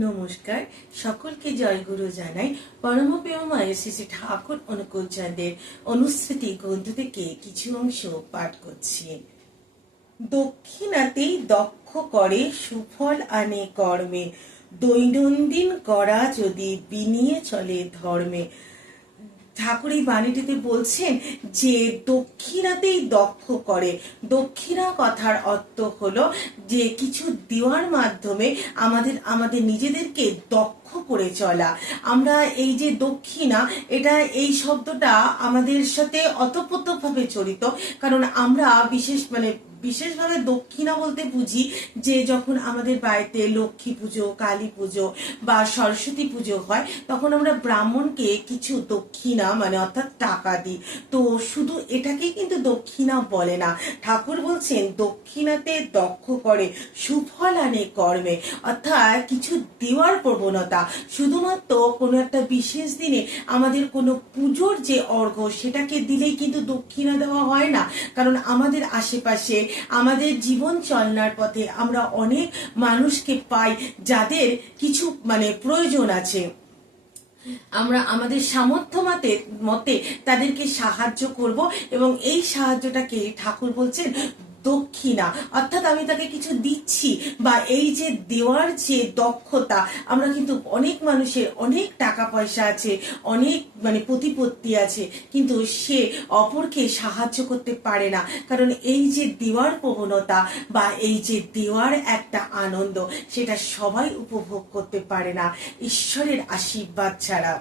নমস্কার, সকলকে জয়গুরু জানাই। পরম প্রেমময় শ্রী শ্রী ঠাকুর অনুকূল চাঁদের অনুস্মৃতি গ্রন্থ থেকে কিছু অংশ পাঠ করছি। দক্ষিণাতেই দক্ষ করে সুফল আনে কর্মে, দৈনন্দিন করা যদি বিনিয়ে চলে ধর্মে। ঠাকুর এই বাণীটিতে বলছেন যে দক্ষিণাতেই দক্ষ করে। দক্ষিণা কথার অর্থ হলো যে কিছু দেওয়ার মাধ্যমে আমাদের নিজেদেরকে দক্ষ করে চলা। আমরা এই যে দক্ষিণা, এটা এই শব্দটা আমাদের সাথে অতপ্রতভাবে জড়িত, কারণ আমরা বিশেষভাবে দক্ষিণা বলতে বুঝি যে যখন আমাদের বাড়িতে লক্ষ্মী পুজো, কালী পুজো বা সরস্বতী পুজো হয়, তখন আমরা ব্রাহ্মণকে কিছু দক্ষিণা অর্থাৎ টাকা দিই। তো শুধু এটাকেই কিন্তু দক্ষিণা বলে না, ঠাকুর বলছেন দক্ষিণাতে দক্ষ করে সুফল আনে কর্মে, অর্থাৎ কিছু দেওয়ার প্রবণতা। শুধুমাত্র কোনো একটা বিশেষ দিনে আমাদের কোনো পুজোর যে অর্ঘ্য, সেটাকে দিলেই কিন্তু দক্ষিণা দেওয়া হয় না, কারণ আমাদের আশেপাশে আমাদের জীবন চলনার পথে আমরা অনেক মানুষকে পাই যাদের কিছু প্রয়োজন আছে। আমরা আমাদের সামর্থ্য মতে তাদেরকে সাহায্য করব, এবং এই সাহায্যটাকে ঠাকুর বলছেন দক্ষিণা, অর্থাৎ আমি তাকে কিছু দিচ্ছি। বা এই যে দেওয়ার যে দক্ষতা, আমরা কিন্তু অনেক মানুষের অনেক টাকা পয়সা আছে, অনেক প্রতিপত্তি আছে, কিন্তু সে অপরকে সাহায্য করতে পারে না, কারণ এই যে দেওয়ার প্রবণতা বা এই যে দেওয়ার একটা আনন্দ, সেটা সবাই উপভোগ করতে পারে না ঈশ্বরের আশীর্বাদ ছাড়া।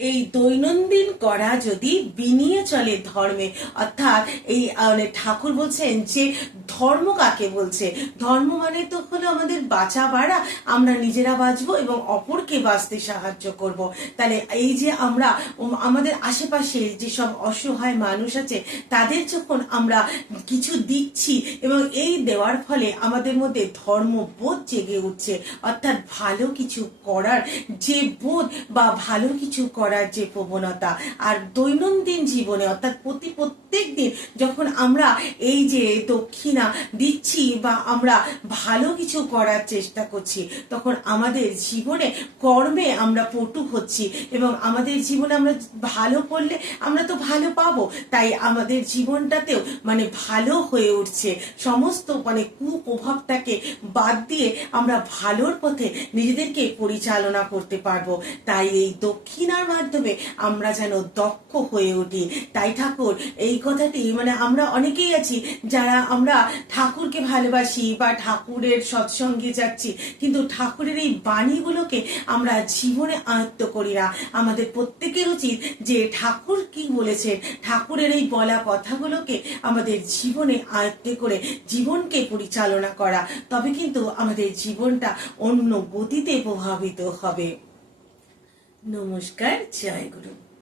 এই দৈনন্দিন করা যদি বিনিয়ে চলে ধর্মে, অর্থাৎ এই ঠাকুর বলছেন যে ধর্ম কাকে বলছে। ধর্ম তো হলো আমাদের বাঁচা বাড়া, আমরা নিজেরা বাঁচবো এবং অপরকে বাঁচতে সাহায্য করব। তাহলে এই যে আমরা আমাদের আশেপাশে যেসব অসহায় মানুষ আছে, তাদের যখন আমরা কিছু দিচ্ছি এবং এই দেওয়ার ফলে আমাদের মধ্যে ধর্মবোধ জেগে উঠছে, অর্থাৎ ভালো কিছু করার যে বোধ বা ভালো কিছু করার যে প্রবণতা। আর দৈনন্দিন জীবনে অর্থাৎ প্রত্যেক দিন যখন আমরা এই যে দক্ষিণা দিচ্ছি বা আমরা ভালো কিছু করার চেষ্টা করছি, তখন আমাদের জীবনে কর্মে আমরা পটু হচ্ছি, এবং আমাদের জীবনে আমরা ভালো করলে আমরা তো ভালো পাবো, তাই আমাদের জীবনটাতেও ভালো হয়ে উঠছে। সমস্ত কুপ্রভাবটাকে বাদ দিয়ে আমরা ভালোর পথে নিজেদেরকে পরিচালনা করতে পারবো। তাই এই দক্ষিণার মাধ্যমে আমরা যেন দক্ষ হয়ে উঠি। তাই ঠাকুর এই কথাটি আমরা অনেকেই আছি যারা আমরা ঠাকুরকে ভালোবাসি বা ঠাকুরের সৎসঙ্গে যাচ্ছি, কিন্তু ঠাকুরের এই বাণীগুলোকে আমরা জীবনে আয়ত্ত করি না। আমাদের প্রত্যেকের উচিত যে ঠাকুর কি বলেছেন, ঠাকুরের এই বলা কথাগুলোকে আমাদের জীবনে আয়ত্ত করে জীবনকে পরিচালনা করা, তবে কিন্তু আমাদের জীবনটা অন্য গতিতে প্রভাবিত হবে। নমস্কার, জয় গুরু।